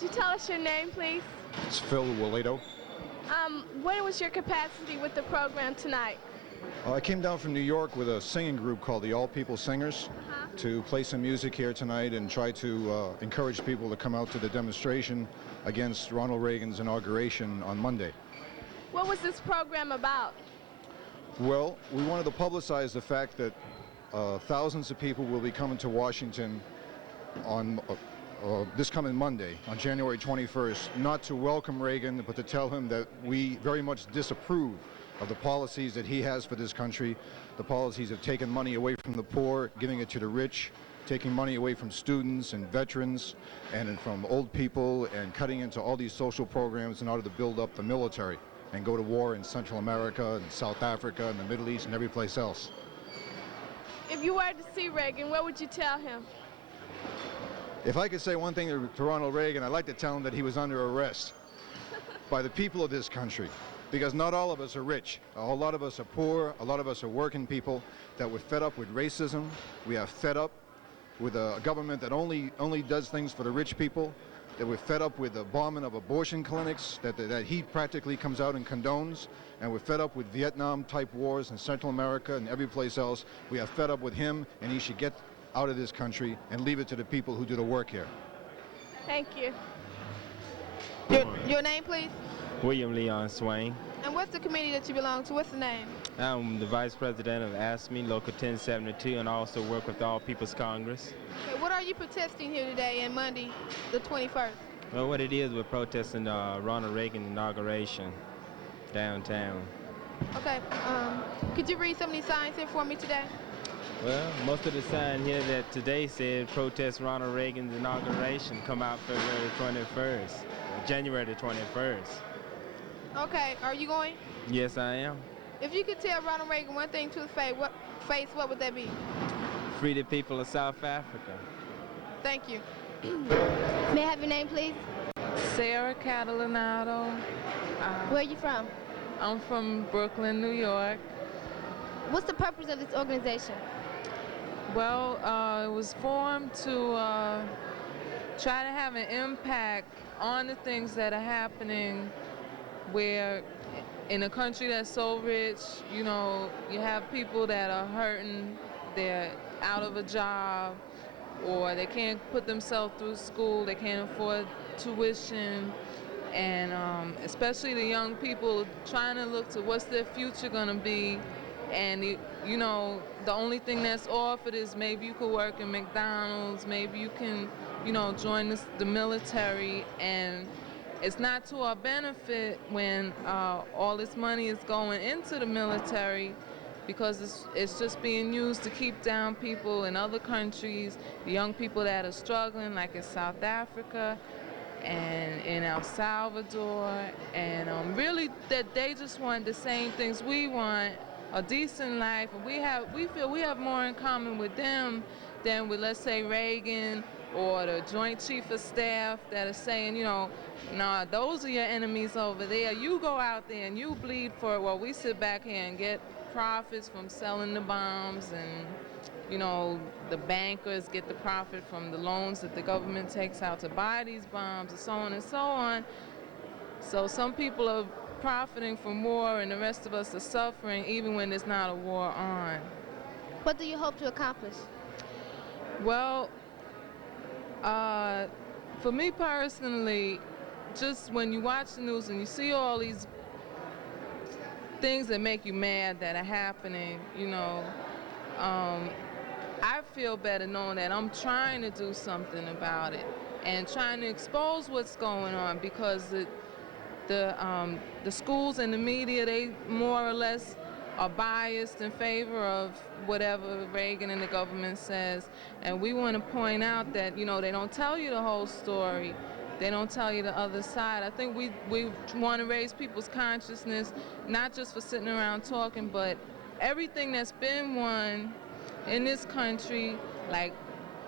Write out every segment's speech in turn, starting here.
Could you tell us your name, please? It's Phil Waledo. What was your capacity with the program tonight? I came down from New York with a singing group called the All People Singers to play some music here tonight and try to encourage people to come out to the demonstration against Ronald Reagan's inauguration on Monday. What was this program about? Well, we wanted to publicize the fact that thousands of people will be coming to Washington on this coming Monday, on January 21st, not to welcome Reagan, but to tell him that we very much disapprove of the policies that he has for this country, the policies of taking money away from the poor, giving it to the rich, taking money away from students and veterans and from old people, and cutting into all these social programs in order to build up the military and go to war in Central America and South Africa and the Middle East and every place else. If you were to see Reagan, what would you tell him? If I could say one thing to Ronald Reagan, I'd like to tell him that he was under arrest by the people of this country, because not all of us are rich. A whole lot of us are poor, a lot of us are working people that we're fed up with racism. We are fed up with a government that only does things for the rich people, that we're fed up with the bombing of abortion clinics that he practically comes out and condones, and we're fed up with Vietnam-type wars in Central America and every place else. We are fed up with him, and he should get out of this country and leave it to the people who do the work here. Thank you. Your name, please? William Leon Swain. And what's the committee that you belong to? What's the name? I'm the Vice President of ASME, Local 1072, and I also work with the All People's Congress. Okay, what are you protesting here today and Monday, the 21st? Well, what it is, we're protesting Ronald Reagan inauguration downtown. Okay, could you read some of these signs here for me today? Well, most of the sign here that today said protest Ronald Reagan's inauguration come out February 21st, January the 21st. Okay, are you going? Yes, I am. If you could tell Ronald Reagan one thing to his face, what would that be? Free the people of South Africa. Thank you. May I have your name, please? Sarah Catalinato. Where are you from? I'm from Brooklyn, New York. What's the purpose of this organization? Well, it was formed to try to have an impact on the things that are happening where in a country that's so rich, you know, you have people that are hurting, they're out of a job, or they can't put themselves through school, they can't afford tuition, and especially the young people trying to look to what's their future gonna be, and you know, the only thing that's offered is maybe you could work in McDonald's, maybe you can, you know, join the military, and it's not to our benefit when all this money is going into the military, because it's just being used to keep down people in other countries, the young people that are struggling, like in South Africa and in El Salvador, and really that they just want the same things we want, a decent life, and we feel we have more in common with them than with, let's say, Reagan or the Joint Chief of Staff that are saying, you know, nah, those are your enemies over there. You go out there and you bleed for it while we sit back here and get profits from selling the bombs, and, you know, the bankers get the profit from the loans that the government takes out to buy these bombs, and so on and so on. So some people are profiting from war and the rest of us are suffering even when there's not a war on. What do you hope to accomplish? Well, for me personally, just when you watch the news and you see all these things that make you mad that are happening, you know, I feel better knowing that I'm trying to do something about it and trying to expose what's going on, because the schools and the media, they more or less are biased in favor of whatever Reagan and the government says. And we want to point out that, you know, they don't tell you the whole story. They don't tell you the other side. I think we want to raise people's consciousness, not just for sitting around talking, but everything that's been won in this country, like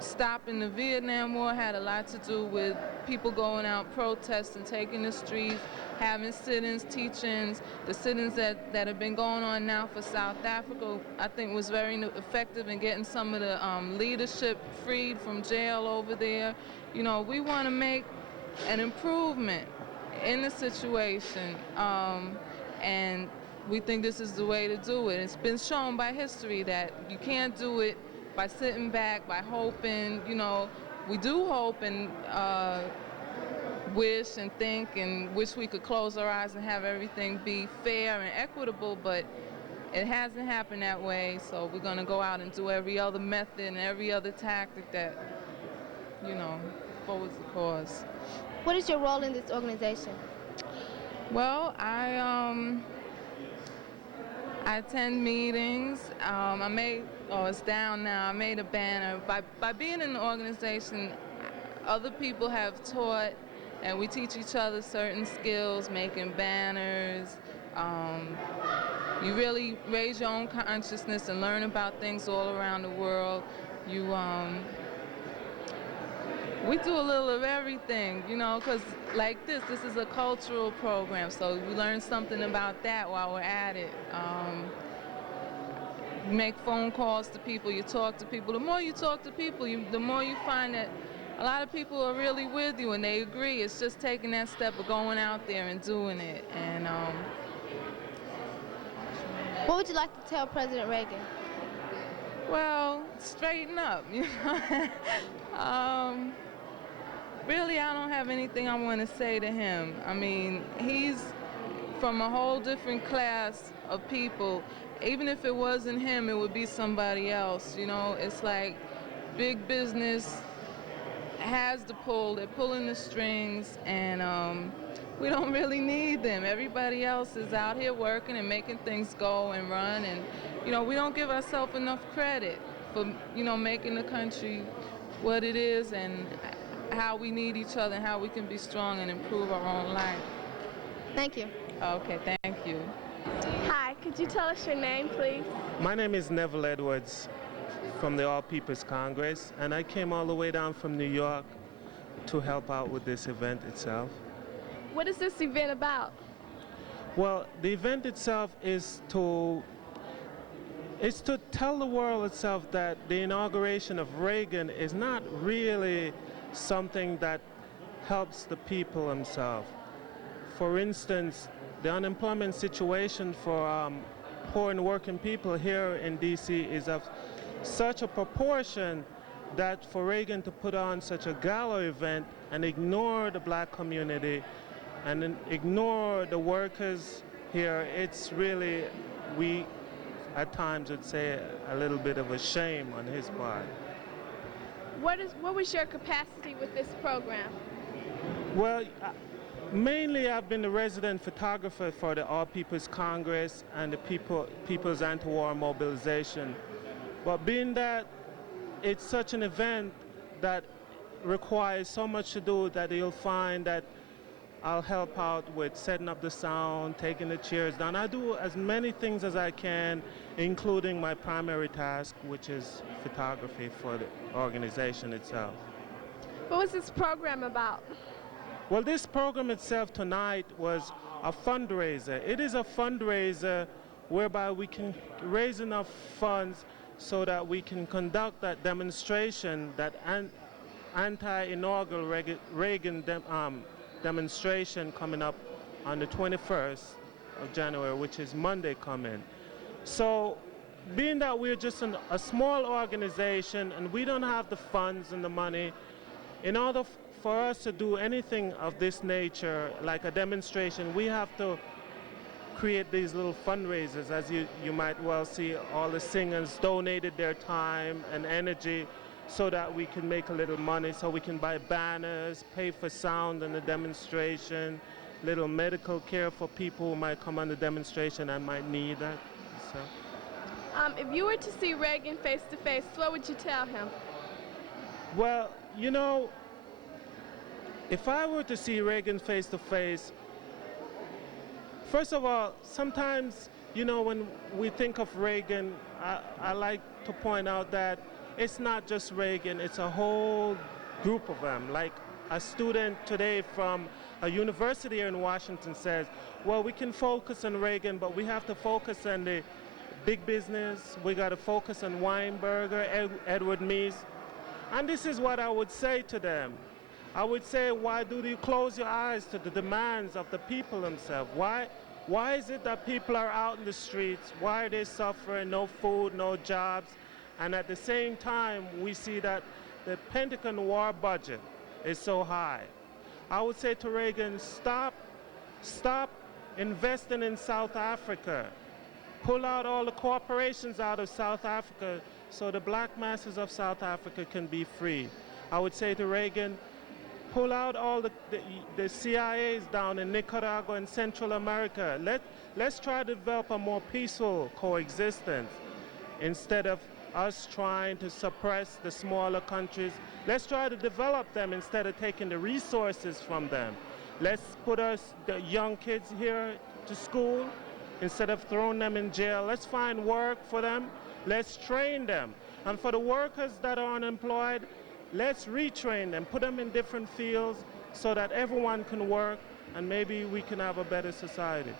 stopping the Vietnam War, had a lot to do with people going out protesting, taking the streets, having sit-ins, teach-ins. The sit-ins that have been going on now for South Africa, I think was very effective in getting some of the leadership freed from jail over there. You know, we want to make an improvement in the situation, and we think this is the way to do it. It's been shown by history that you can't do it by sitting back, by hoping. You know, we do hope and wish and think and wish we could close our eyes and have everything be fair and equitable, but it hasn't happened that way, so we're going to go out and do every other method and every other tactic that, you know, forwards the cause. What is your role in this organization? Well, I attend meetings. It's down now. I made a banner. By being in the organization, other people have taught, and we teach each other certain skills, making banners. You really raise your own consciousness and learn about things all around the world. We do a little of everything, you know, because like this is a cultural program, so we learn something about that while we're at it. You make phone calls to people, you talk to people. The more you talk to people, the more you find that a lot of people are really with you and they agree. It's just taking that step of going out there and doing it. And What would you like to tell President Reagan? well, straighten up, you know. Really, I don't have anything I want to say to him. I mean, he's from a whole different class of people. Even if it wasn't him, it would be somebody else, you know. It's like big business has the pull, they're pulling the strings, and we don't really need them. Everybody else is out here working and making things go and run, and, you know, we don't give ourselves enough credit for, you know, making the country what it is and how we need each other and how we can be strong and improve our own life. Thank you. Okay, thank you. Hi, could you tell us your name, please? My name is Neville Edwards from the All People's Congress, and I came all the way down from New York to help out with this event itself. What is this event about? Well, the event itself is to tell the world itself that the inauguration of Reagan is not really something that helps the people themselves. For instance, the unemployment situation for poor and working people here in D.C. is of such a proportion that for Reagan to put on such a gala event and ignore the black community and then ignore the workers here, it's really, we at times would say, a little bit of a shame on his part. What was your capacity with this program? Well, mainly I've been the resident photographer for the All People's Congress and the People's Anti-War Mobilization. But being that it's such an event that requires so much to do, that you'll find that I'll help out with setting up the sound, taking the chairs down. I do as many things as I can, including my primary task, which is photography for the organization itself. What was this program about? Well, this program itself tonight was a fundraiser. It is a fundraiser whereby we can raise enough funds so that we can conduct that demonstration, that anti-inaugural Reagan demonstration coming up on the 21st of January, which is Monday coming. So being that we're just a small organization and we don't have the funds and the money, in order for us to do anything of this nature, like a demonstration, we have to create these little fundraisers. As you might well see, all the singers donated their time and energy so that we can make a little money, so we can buy banners, pay for sound in the demonstration, little medical care for people who might come on the demonstration and might need that. So. If you were to see Reagan face to face, what would you tell him? Well, you know, if I were to see Reagan face to face, first of all, sometimes, you know, when we think of Reagan, I like to point out that it's not just Reagan, it's a whole group of them. Like a student today from a university here in Washington says, well, we can focus on Reagan, but we have to focus on the big business. We got to focus on Weinberger, Edward Meese. And this is what I would say to them. I would say, why do you close your eyes to the demands of the people themselves? Why is it that people are out in the streets? Why are they suffering? No food, no jobs. And at the same time, we see that the Pentagon war budget is so high. I would say to Reagan, stop investing in South Africa. Pull out all the corporations out of South Africa so the black masses of South Africa can be free. I would say to Reagan, pull out all the CIAs down in Nicaragua and Central America. Let's try to develop a more peaceful coexistence instead of us trying to suppress the smaller countries. Let's try to develop them instead of taking the resources from them. Let's put the young kids here to school instead of throwing them in jail. Let's find work for them. Let's train them. And for the workers that are unemployed, let's retrain them, put them in different fields so that everyone can work and maybe we can have a better society.